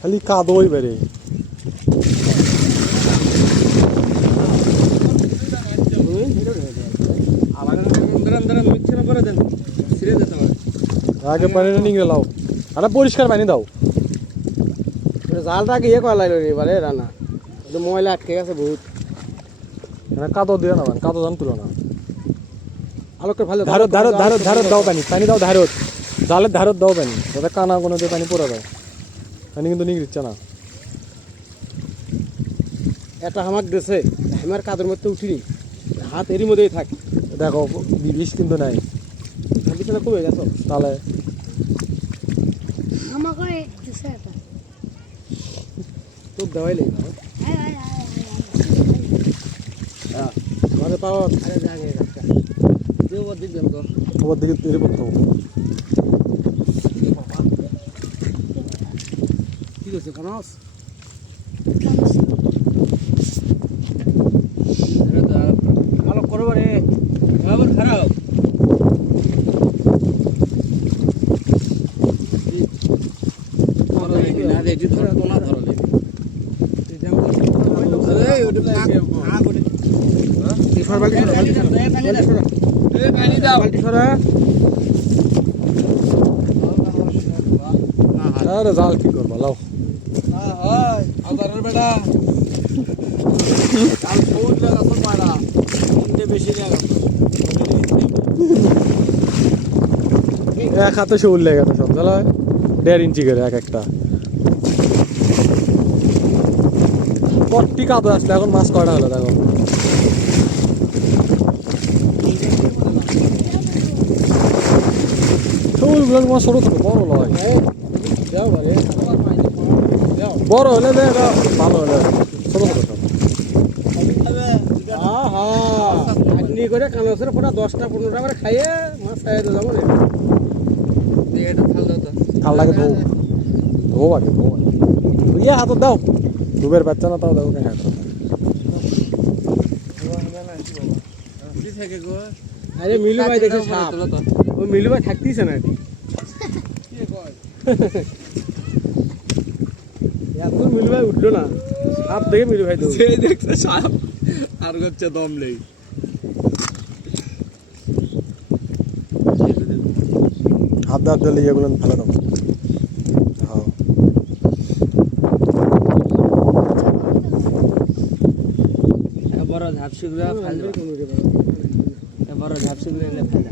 খালি কাদোই বেড়ে আগে পানিটা নিয়ে লাও আরে পরিষ্কার পানি দাও জালটাকে ইয়ে করা লাগলো এবারে রান্না ময়লা আটকে গেছে বহুত কাদো দিও না কাদো জান তুলো না আলোকে ভালো ধারত ধারত ধারত ধারত দাও পানি দাও ধারত জালের ধারত দাও পানি যাতে কানা কোনো দিয়ে পানি পড়ে যায় পানি কিন্তু নিয়ে দিচ্ছে না এটা হামাক দিছে আমার কাদের মধ্যে উঠিনি হাত এরই মধ্যেই থাকে দেখো বিষ কিন্তু নাই বিছানা কমে গেছো তাহলে আমাকে দিছে এটা তোর দেওয়াই নেই আমাদের পাওয়া আরে জাগে রাখা যে ওর দিক দেন তো ওর দিকে তৈরি করতে হবে কি হচ্ছে কানাস ভালো করবো রে আবার খারাপ আরে জাল কি করবো লাও বেটা বেশি এক হাতে শৌল লেগে গেছে সব জালা 1.5 ইঞ্চি করে এক একটা পট্টি কাদো আসলে এখন মাছ কয়টা হলো দেখো শৌলগুলো তোমার ছোট ছোট বড় লয় বড় হলে ভালো হলে ছোট ছোট চাটনি করে কানাসের ফোটা 10টা 15টা করে খাইয়ে মাছ খাইয়ে যাবো না ভাল লাগে ধো আগে ইয়ে হাত দাও ডুবের বাচ্চা না তাও দাও কেন আরে মিলু ভাই দেখে সাপ ও মিলু ভাই থাকতিছে না এত মিলু ভাই উঠলো না সাপ দেখে মিলু ভাই দেখছে সাপ আর হচ্ছে দম নেই হাত দাঁত দিলে এগুলো ফেলে দাও বড় ঝাপসি গুলো বড় ঝাপসি গুলো